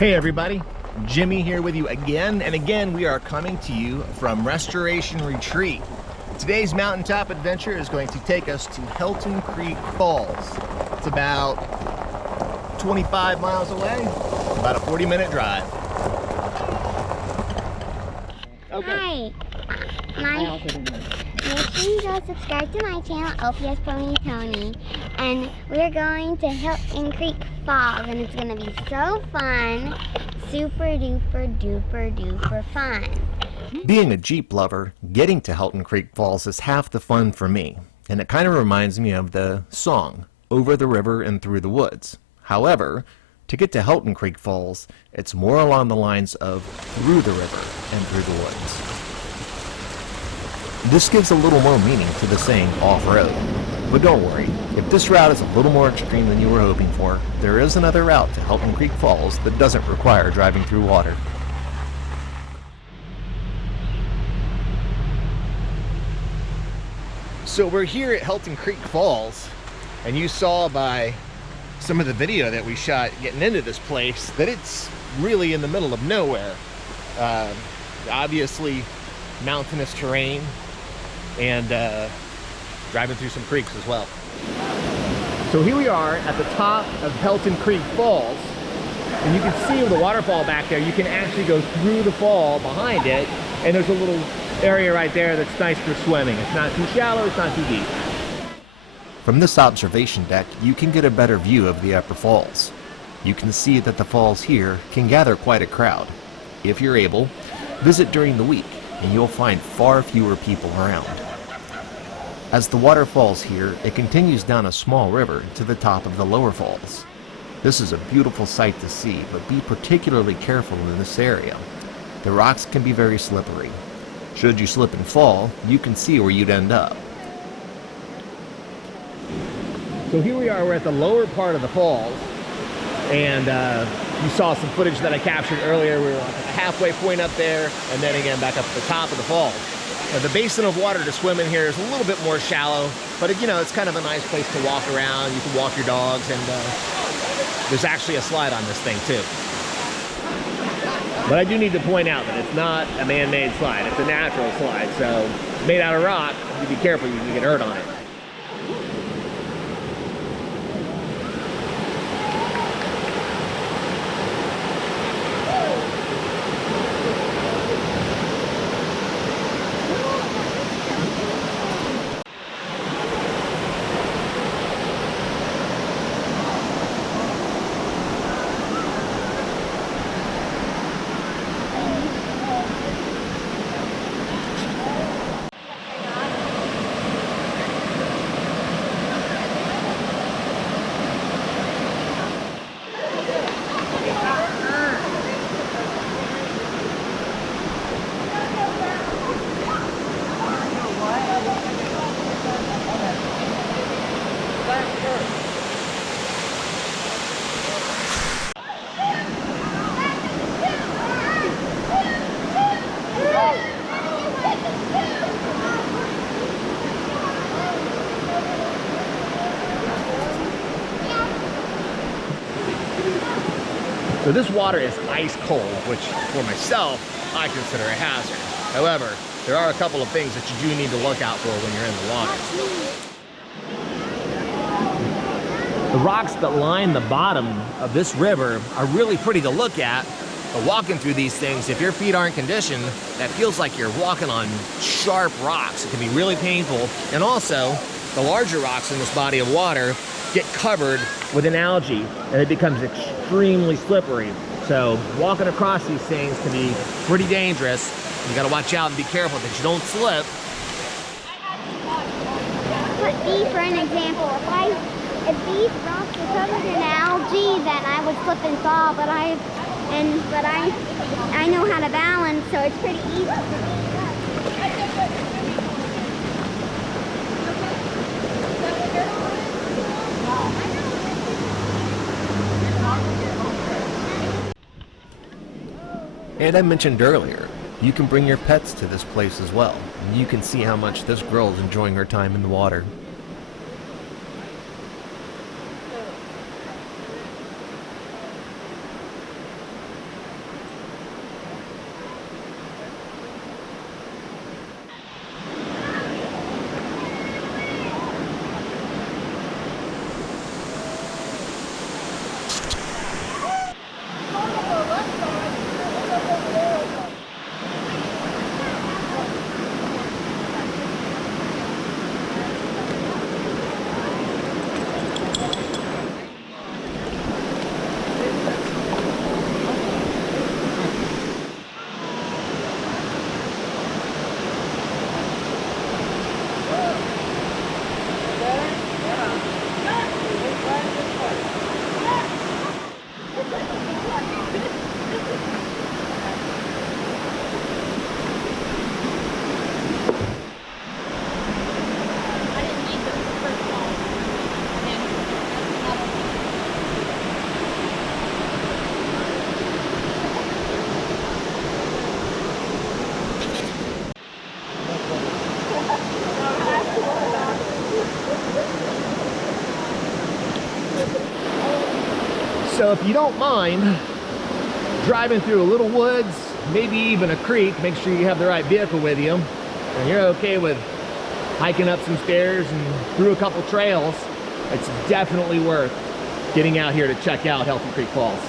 Hey everybody, Jimmy here with you again, and again we are coming to you from Restoration Retreat. Today's mountaintop adventure is going to take us to Helton Creeks Falls. It's about 25 miles away, about a 40-minute drive. Okay. Hi, make sure you go subscribe to my channel, OPS Pony Tony, and we're going to Helton Creeks Falls, and it's gonna be so fun, super duper duper duper fun. Being a Jeep lover, getting to Helton Creeks Falls is half the fun for me, and it kind of reminds me of the song, Over the River and Through the Woods. However, to get to Helton Creeks Falls, it's more along the lines of through the river and through the woods. This gives a little more meaning to the saying off-road. But don't worry, if this route is a little more extreme than you were hoping for, there is another route to Helton Creeks Falls that doesn't require driving through water. So we're here at Helton Creeks Falls, and you saw by some of the video that we shot getting into this place that it's really in the middle of nowhere. Obviously mountainous terrain, and driving through some creeks as well. So here we are at the top of Helton Creeks Falls, and you can see with the waterfall back there, you can actually go through the fall behind it, and there's a little area right there that's nice for swimming. It's not too shallow, it's not too deep. From this observation deck, you can get a better view of the upper falls. You can see that the falls here can gather quite a crowd. If you're able, visit during the week, and you'll find far fewer people around. As the water falls here, it continues down a small river to the top of the lower falls. This is a beautiful sight to see, but be particularly careful in this area. The rocks can be very slippery. Should you slip and fall, you can see where you'd end up. So here we are, we're at the lower part of the falls, and you saw some footage that I captured earlier. We were at the halfway point up there, and then again back up at the top of the falls. The basin of water to swim in here is a little bit more shallow, but you know, it's kind of a nice place to walk around. You can walk your dogs, and there's actually a slide on this thing too. But I do need to point out that it's not a man-made slide, it's a natural slide. So it's made out of rock. You be careful, you can get hurt on it. So this water is ice cold, which for myself, I consider a hazard. However, there are a couple of things that you do need to look out for when you're in the water. The rocks that line the bottom of this river are really pretty to look at, but walking through these things, if your feet aren't conditioned, that feels like you're walking on sharp rocks. It can be really painful. And also, the larger rocks in this body of water get covered with an algae, and it becomes extremely slippery. So walking across these things can be pretty dangerous. You gotta watch out and be careful that you don't slip. Put B for an example. If these rocks were covered in algae, then I would slip and fall, but I know how to balance, so it's pretty easy. And I mentioned earlier, you can bring your pets to this place as well, and you can see how much this girl is enjoying her time in the water. So if you don't mind driving through a little woods, maybe even a creek, make sure you have the right vehicle with you, and you're okay with hiking up some stairs and through a couple trails, it's definitely worth getting out here to check out Helton Creek Falls.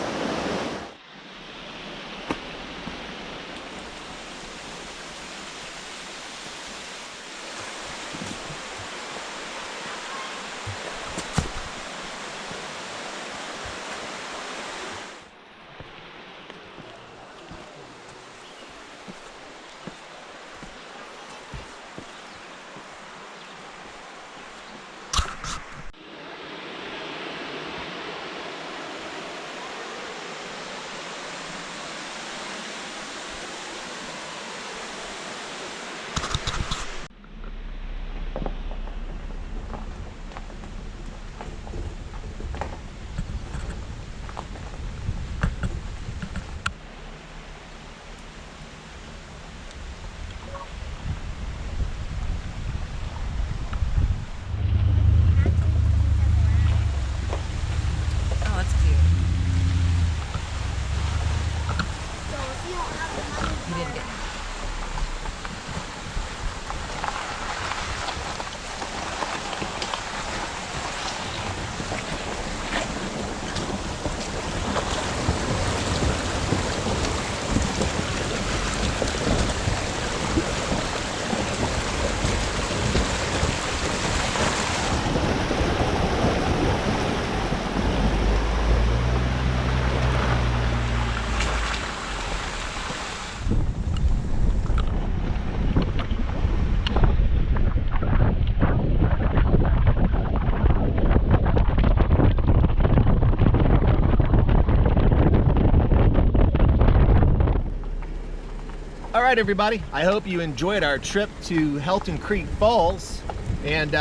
All right, everybody, I hope you enjoyed our trip to Helton Creek Falls, and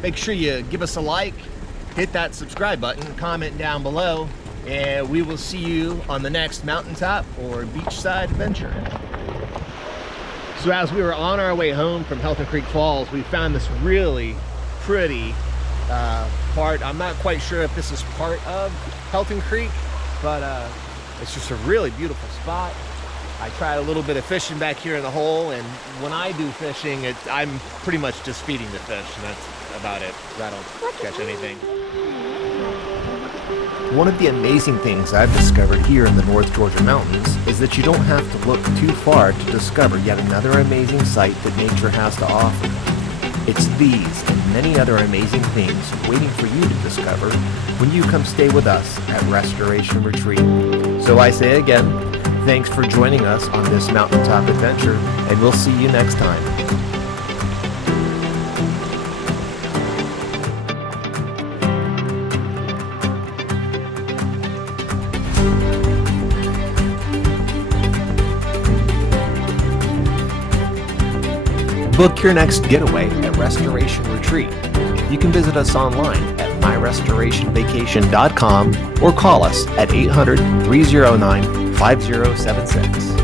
make sure you give us a like, hit that subscribe button, comment down below, and we will see you on the next mountaintop or beachside adventure. So as we were on our way home from Helton Creek Falls, we found this really pretty part. I'm not quite sure if this is part of Helton Creek, but it's just a really beautiful spot. I tried a little bit of fishing back here in the hole, and when I do fishing, I'm pretty much just feeding the fish, and that's about it. I don't catch anything. One of the amazing things I've discovered here in the North Georgia mountains is that you don't have to look too far to discover yet another amazing sight that nature has to offer. It's these and many other amazing things waiting for you to discover when you come stay with us at Restoration Retreat. So I say again, thanks for joining us on this mountaintop adventure, and we'll see you next time. Book your next getaway at Restoration Retreat. You can visit us online at myrestorationvacation.com or call us at 800-309-5076.